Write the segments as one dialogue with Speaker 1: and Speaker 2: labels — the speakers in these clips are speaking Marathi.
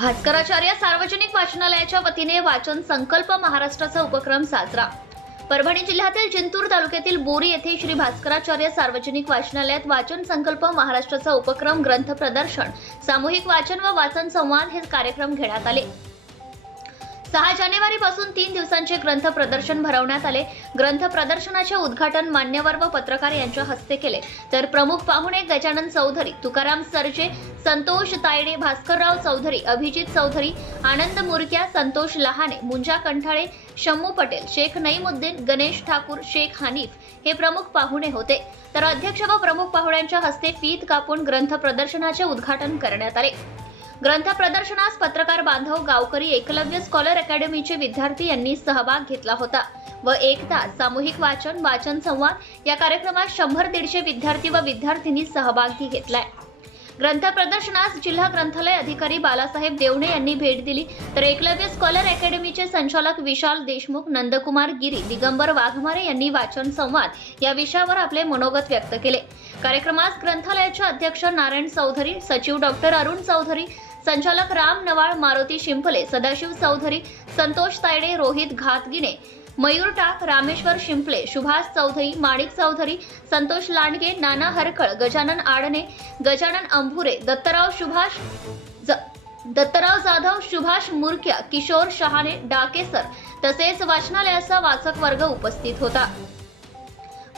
Speaker 1: भास्कराचार्य सार्वजनिक वाचनालयाच्या वतीने वाचन संकल्प महाराष्ट्राचा उपक्रम साजरा. परभणी जिल्ह्यातील जिंतूर तालुक्यातील बोरी येथे श्री भास्कराचार्य सार्वजनिक वाचनालयात वाचन संकल्प महाराष्ट्राचा उपक्रम ग्रंथ प्रदर्शन सामूहिक वाचन व वाचन संवाद हे कार्यक्रम घेण्यात आले. सहा जानेवारी पासून तीन दिवसांचे ग्रंथ प्रदर्शन भरवण्यात आले. ग्रंथ प्रदर्शनाचे उद्घाटन मान्यवर व पत्रकार यांच्या हस्ते केले. तर प्रमुख पाहुणे गजानन चौधरी तुकाराम सरजे संतोष तायडे भास्करराव चौधरी अभिजित चौधरी आनंद मुरक्या संतोष लहाने मुंजा कंठाळे शम्मू पटेल शेख नईमुद्दीन गणेश ठाकूर शेख हनीफ हे प्रमुख पाहुणे होते. तर अध्यक्ष व प्रमुख पाहुण्यांच्या हस्ते फीत कापून ग्रंथ प्रदर्शनाचे उद्घाटन करण्यात आले. ग्रंथ प्रदर्शनास पत्रकार बांधव गावकरी एकलव्य स्कॉलर अकॅडमीचे विद्यार्थी यांनी सहभाग घेतला होता व एक तास सामूहिक वाचन वाचन संवाद या कार्यक्रमात शंभर दीडशे विद्यार्थी व विद्यार्थिनी सहभागी घेतलाय. ग्रंथ प्रदर्शनास जिल्हा ग्रंथालय अधिकारी बालासाहेब देवणे यांनी भेट दिली. तर एकलव्य स्कॉलर अकॅडमीचे संचालक विशाल देशमुख नंदकुमार गिरी दिगंबर वाघमारे यांनी वाचन संवाद या विषयावर आपले मनोगत व्यक्त केले. कार्यक्रमास ग्रंथालयाचे अध्यक्ष नारायण चौधरी सचिव डॉक्टर अरुण चौधरी संचालक राम नवाळ मारुती शिंपले सदाशिव चौधरी संतोष तायडे रोहित घातगिने मयूर टाक रामेश्वर शिंपले सुभाष चौधरी माणिक चौधरी संतोष लांडगे नाना हरकळ गजानन आडणे गजानन अंभुरे दत्तराव सुभाष ज- दत्तराव जाधव सुभाष मुरक्या किशोर शहाणे डाकेसर तसेच वाचनालयाचा वाचक वर्ग उपस्थित होता.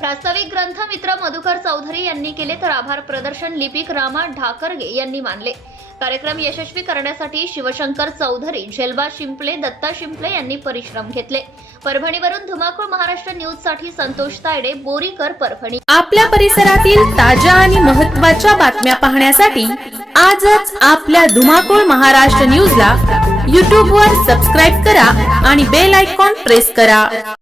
Speaker 1: प्रास्ताविक ग्रंथ मित्र मधुकर चौधरी यांनी केले तर आभार प्रदर्शन लिपिक रामा ढाकरगे यांनी मानले. कार्यक्रम यशस्वी करण्यासाठी शिवशंकर चौधरी झेलबा शिंपले दत्ता शिंपले यांनी परिश्रम घेतले. परभणीवरून धुमाकूळ महाराष्ट्र न्यूजसाठी संतोष तायडे बोरीकर परभणी.
Speaker 2: आपल्या परिसरातील ताज्या आणि महत्त्वाच्या बातम्या पाहण्यासाठी आजच आपल्या धुमाकूळ महाराष्ट्र न्यूजला यूट्यूबवर वर सबस्क्राईब करा आणि बेल आयकॉन प्रेस करा.